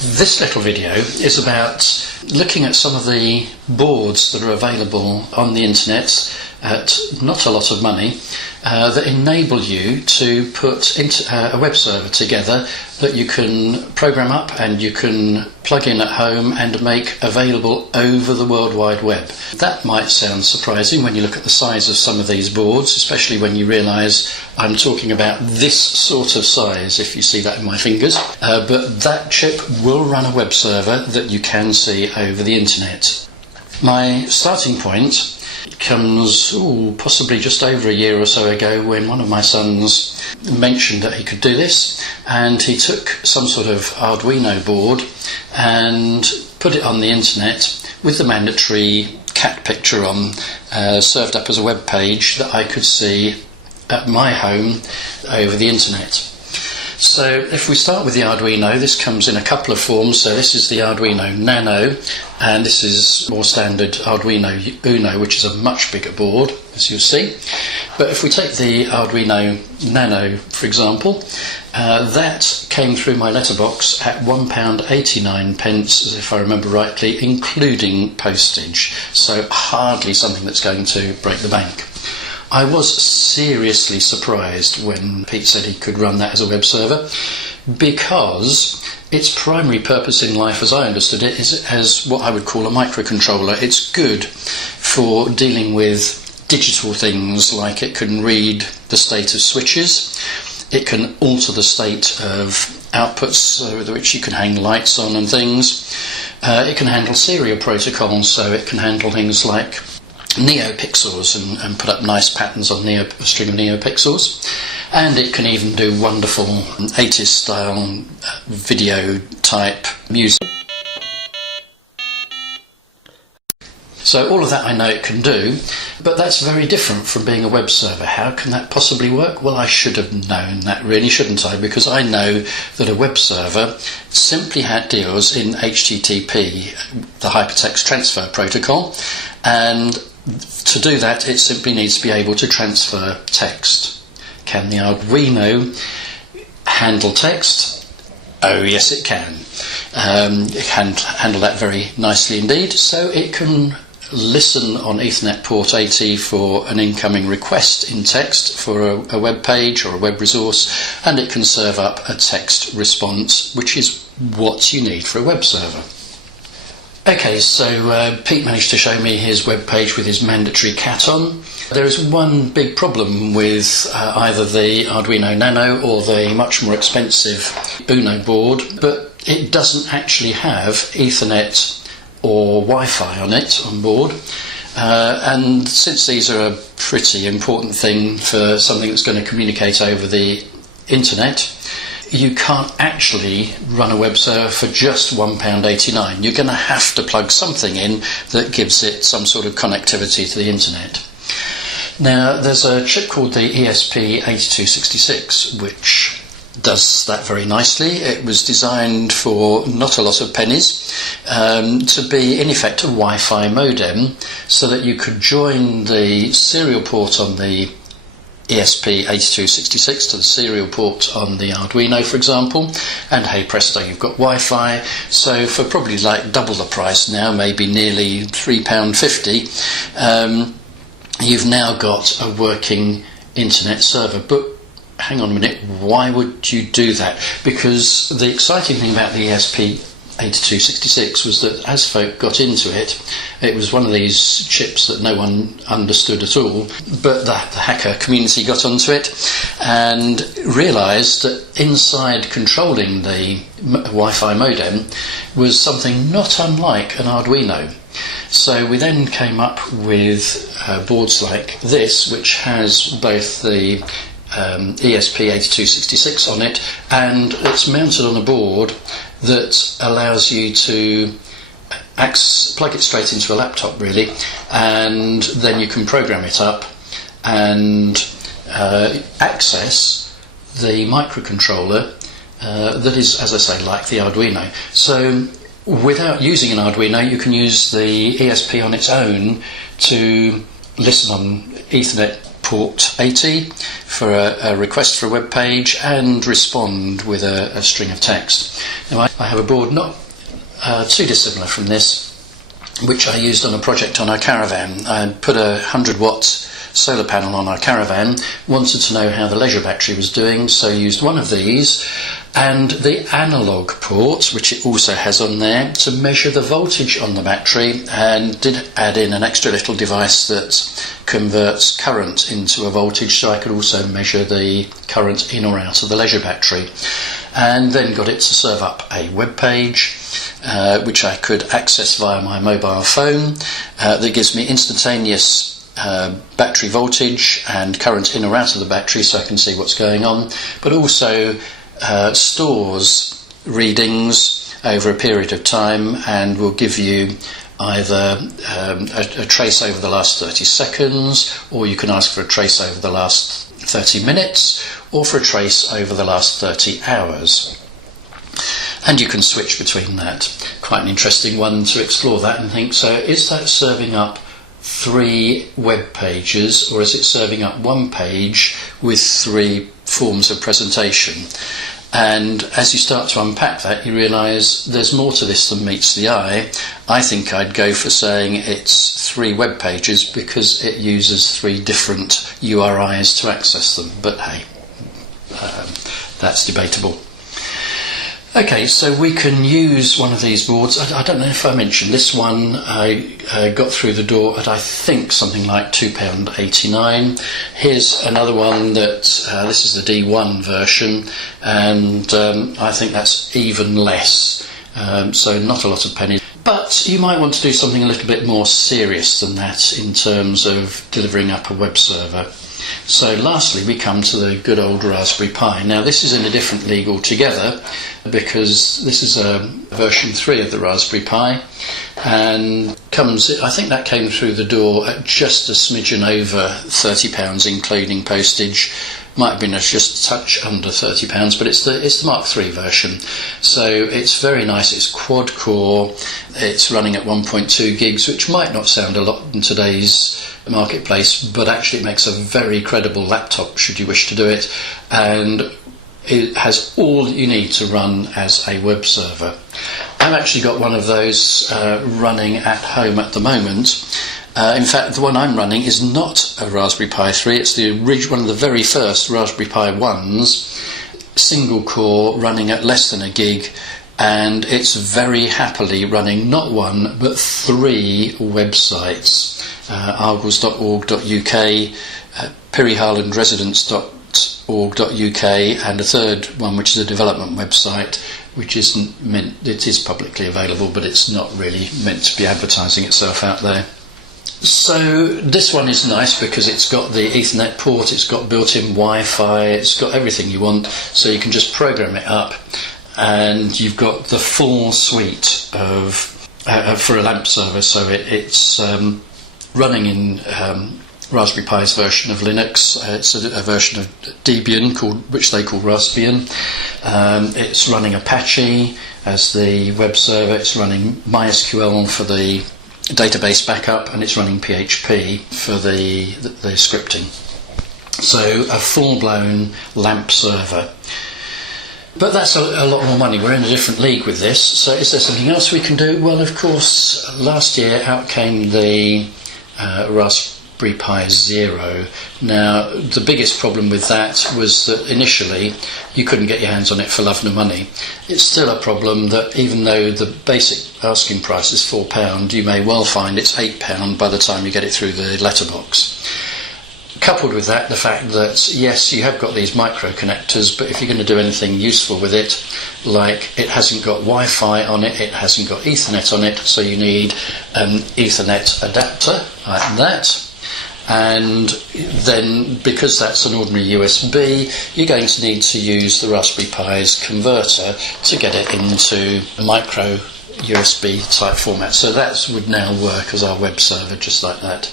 This little video is about looking at some of the boards that are available on the internet at not a lot of money that enable you to put a web server together that you can program up and you can plug in at home and make available over the World Wide Web. That might sound surprising when you look at the size of some of these boards, especially when you realise I'm talking about this sort of size, if you see that in my fingers. But that chip will run a web server that you can see over the internet. My starting point comes possibly just over a year or so ago, when one of my sons mentioned that he could do this, and he took some sort of Arduino board and put it on the internet with the mandatory cat picture on, served up as a web page that I could see at my home over the internet. So if we start with the Arduino, this comes in a couple of forms. So this is the Arduino Nano, and this is more standard Arduino Uno, which is a much bigger board, as you'll see. But if we take the Arduino Nano, for example, that came through my letterbox at £1.89, if I remember rightly, including postage. So hardly something that's going to break the bank. I was seriously surprised when Pete said he could run that as a web server, because its primary purpose in life, as I understood it, is as what I would call a microcontroller. It's good for dealing with digital things, like it can read the state of switches, it can alter the state of outputs with which you can hang lights on and things, it can handle serial protocols, so it can handle things like neopixels and put up nice patterns on a string of neopixels, and it can even do wonderful 80s style video type music. So all of that I know it can do, but that's very different from being a web server. How can that possibly work? Well, I should have known that, really, shouldn't I? Because I know that a web server simply deals in HTTP, the Hypertext Transfer Protocol, and to do that it simply needs to be able to transfer text. Can the Arduino handle text? Oh yes, it can. It can handle that very nicely indeed. So it can listen on Ethernet port 80 for an incoming request in text for a web page or a web resource, and it can serve up a text response, which is what you need for a web server. Okay, so Pete managed to show me his web page with his mandatory cat on. There is one big problem with either the Arduino Nano or the much more expensive Uno board, but it doesn't actually have Ethernet or Wi-Fi on board. And since these are a pretty important thing for something that's going to communicate over the internet, you can't actually run a web server for just £1.89. You're going to have to plug something in that gives it some sort of connectivity to the internet. Now, there's a chip called the ESP8266 which does that very nicely. It was designed for not a lot of pennies to be in effect a Wi-Fi modem, so that you could join the serial port on the ESP8266 to the serial port on the Arduino, for example, and hey presto, you've got Wi-Fi. So for probably like double the price now, maybe nearly £3.50, you've now got a working internet server. But hang on a minute, why would you do that? Because the exciting thing about the ESP8266 was that as folk got into it, it was one of these chips that no one understood at all, but the hacker community got onto it and realised that inside controlling the Wi-Fi modem was something not unlike an Arduino. So we then came up with boards like this, which has both the ESP8266 on it, and it's mounted on a board that allows you to plug it straight into a laptop, really, and then you can program it up and access the microcontroller that is, as I say, like the Arduino. So without using an Arduino, you can use the ESP on its own to listen on Ethernet port 80 for a request for a web page and respond with a string of text. Now I have a board not too dissimilar from this, which I used on a project on our caravan. I put a 100-watt solar panel on our caravan, wanted to know how the leisure battery was doing, so used one of these and the analogue port, which it also has on there, to measure the voltage on the battery, and did add in an extra little device that converts current into a voltage, so I could also measure the current in or out of the leisure battery. And then got it to serve up a web page which I could access via my mobile phone, that gives me instantaneous battery voltage and current in or out of the battery, so I can see what's going on, but also stores readings over a period of time and will give you either a trace over the last 30 seconds, or you can ask for a trace over the last 30 minutes, or for a trace over the last 30 hours. And you can switch between that. Quite an interesting one to explore that and think, so is that serving up 3 web pages, or is it serving up 1 page with 3 forms of presentation? And as you start to unpack that, you realise there's more to this than meets the eye. I think I'd go for saying it's 3 web pages because it uses 3 different URIs to access them. But hey, that's debatable. Okay, so we can use one of these boards. I don't know if I mentioned this one. I got through the door at, I think, something like £2.89. Here's another one that this is the D1 version, and I think that's even less. So not a lot of pennies. But you might want to do something a little bit more serious than that in terms of delivering up a web server. So lastly, we come to the good old Raspberry Pi. Now this is in a different league altogether, because this is a version 3 of the Raspberry Pi, and I think that came through the door at just a smidgen over £30, including postage. Might have been just a touch under £30, but it's the Mark III version. So it's very nice. It's quad core. It's running at 1.2 gigs, which might not sound a lot in today's marketplace, but actually it makes a very credible laptop should you wish to do it, and it has all you need to run as a web server. I've actually got one of those running at home at the moment. In fact, the one I'm running is not a Raspberry Pi 3, it's one of the very first Raspberry Pi 1s, single core, running at less than a gig, and it's very happily running not 1 but 3 websites. Argos.org.uk, perryharlandresidence.org.uk, and a third one which is a development website, which isn't meant, it is publicly available, but it's not really meant to be advertising itself out there. So this one is nice because it's got the Ethernet port, it's got built-in Wi-Fi, it's got everything you want, so you can just program it up, and you've got the full suite of for a lamp server. So it's running in Raspberry Pi's version of Linux. It's a version of Debian which they call Raspbian. It's running Apache as the web server. It's running MySQL for the database backup, and it's running PHP for the scripting. So a full-blown lamp server. But that's a lot more money. We're in a different league with this. So is there something else we can do? Well, of course, last year out came the Raspberry Pi Zero. Now, the biggest problem with that was that initially you couldn't get your hands on it for love nor money. It's still a problem that even though the basic asking price is £4, you may well find it's £8 by the time you get it through the letterbox. Coupled with that, the fact that, yes, you have got these micro connectors, but if you're going to do anything useful with it, like it hasn't got Wi-Fi on it, it hasn't got Ethernet on it, so you need an Ethernet adapter like that. And then, because that's an ordinary USB, you're going to need to use the Raspberry Pi's converter to get it into a micro USB type format. So that would now work as our web server, just like that.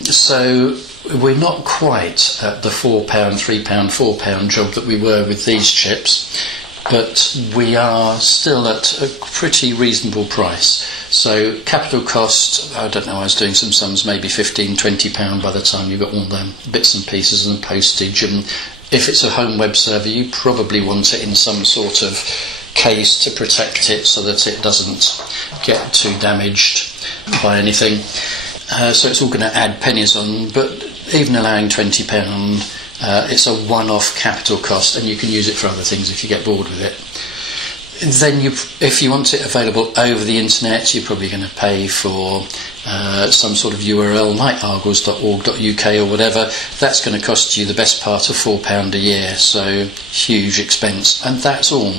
So we're not quite at the £4, £3, £4 job that we were with these chips. but we are still at a pretty reasonable price. So capital cost, I don't know, I was doing some sums, maybe £15-20 by the time you got all the bits and pieces and postage. And if it's a home web server, you probably want it in some sort of case to protect it so that it doesn't get too damaged by anything. So it's all going to add pennies on, but even allowing £20, it's a one-off capital cost, and you can use it for other things if you get bored with it. Then if you want it available over the internet, you're probably going to pay for some sort of URL like argos.org.uk or whatever. That's going to cost you the best part of £4 a year, so huge expense. And that's all.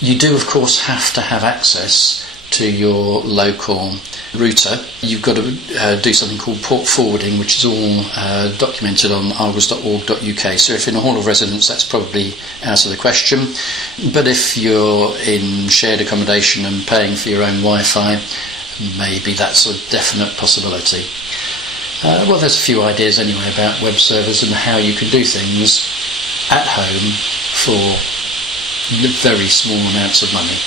You do, of course, have to have access to your local router. You've got to do something called port forwarding, which is all documented on argos.org.uk. So if in a hall of residence, that's probably out of the question. But if you're in shared accommodation and paying for your own Wi-Fi, maybe that's a definite possibility. Well, there's a few ideas anyway about web servers and how you can do things at home for very small amounts of money.